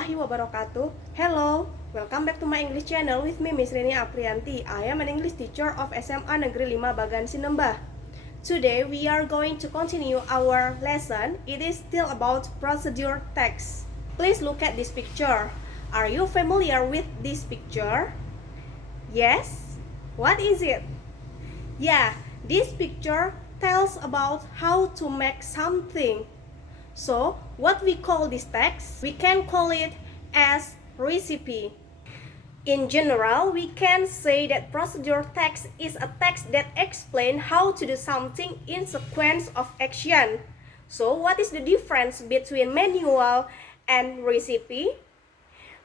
warahmatullahi wabarakatuh. Hello, welcome back to my English channel with me, Miss Renia Aprianti. I am an English teacher of SMA Negeri 5 Bagan Sinembah. Today we are going to continue our lesson. It is still about procedure text. Please look at this picture. Are you familiar with this picture? Yes? What is it? Yeah, this picture tells about how to make something. So, what we call this text, we can call it as recipe. In general, we can say that procedure text is a text that explains how to do something in sequence of action. So, what is the difference between manual and recipe?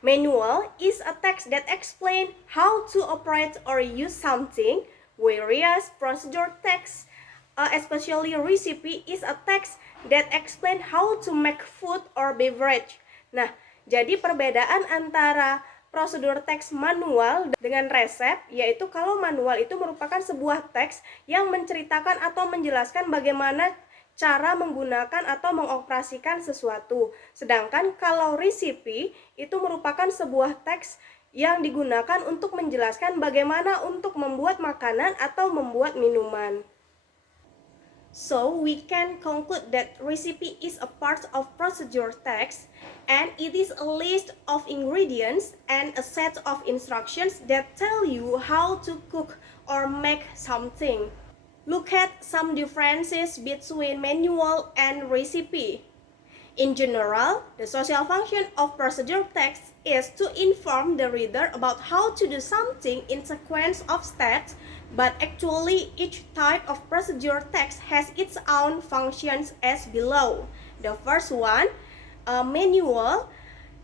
Manual is a text that explains how to operate or use something, whereas procedure text, especially recipe, is a text that explain how to make food or beverage. Nah, jadi perbedaan antara prosedur teks manual dengan resep, yaitu kalau manual itu merupakan sebuah teks yang menceritakan atau menjelaskan bagaimana cara menggunakan atau mengoperasikan sesuatu. Sedangkan kalau recipe itu merupakan sebuah teks yang digunakan untuk menjelaskan bagaimana untuk membuat makanan atau membuat minuman. So, we can conclude that recipe is a part of procedure text, and it is a list of ingredients and a set of instructions that tell you how to cook or make something. Look at some differences between manual and recipe. In general, the social function of procedure text is to inform the reader about how to do something in sequence of steps, but actually each type of procedure text has its own functions as below. The first one, manual,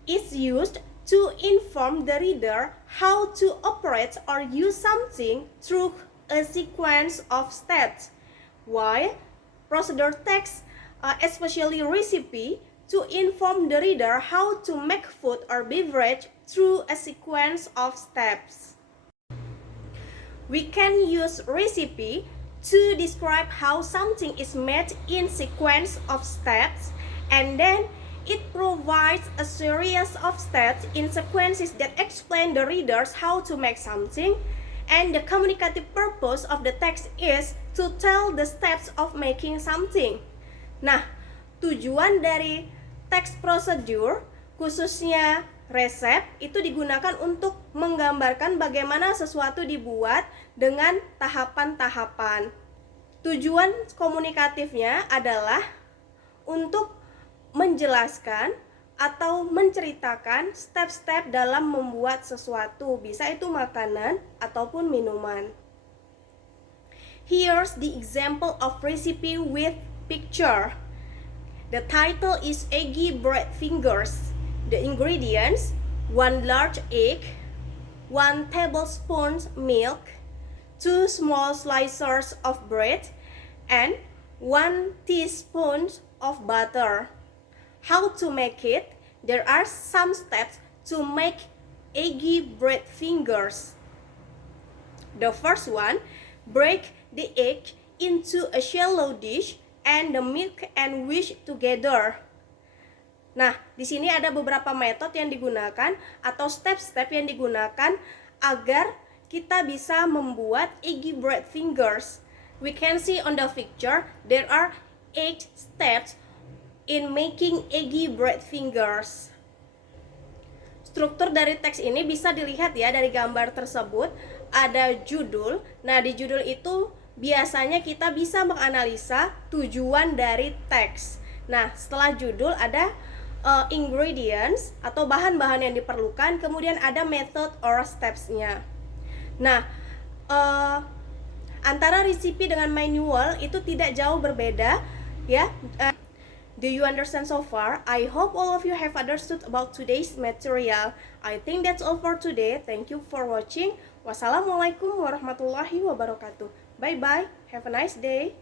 is used to inform the reader how to operate or use something through a sequence of steps, while procedure text, especially recipe, to inform the reader how to make food or beverage through a sequence of steps. We can use recipe to describe how something is made in sequence of steps, and then it provides a series of steps in sequences that explain the readers how to make something, and the communicative purpose of the text is to tell the steps of making something. Nah, tujuan dari teks prosedur, khususnya resep, itu digunakan untuk menggambarkan bagaimana sesuatu dibuat dengan tahapan-tahapan. Tujuan komunikatifnya adalah untuk menjelaskan atau menceritakan step-step dalam membuat sesuatu, bisa itu makanan ataupun minuman. Here's the example of recipe with picture. The title is Eggy Bread Fingers. The ingredients: 1 large egg, 1 tablespoon milk, 2 small slices of bread, and 1 teaspoon of butter. How to make it? There are some steps to make eggy bread fingers. The first one, break the egg into a shallow dish and the milk and whisk together. Nah, di sini ada beberapa metode yang digunakan atau step-step yang digunakan agar kita bisa membuat eggy bread fingers. We can see on the picture there are 8 steps in making eggy bread fingers. Struktur dari teks ini bisa dilihat ya dari gambar tersebut. Ada judul. Nah, di judul itu biasanya kita bisa menganalisa tujuan dari teks. Nah, setelah judul ada ingredients atau bahan-bahan yang diperlukan, kemudian ada method or steps-nya. Nah, antara recipe dengan manual itu tidak jauh berbeda ya. Do you understand so far? I hope all of you have understood about today's material. I think that's all for today. Thank you for watching. Wassalamualaikum warahmatullahi wabarakatuh. Bye bye. Have a nice day.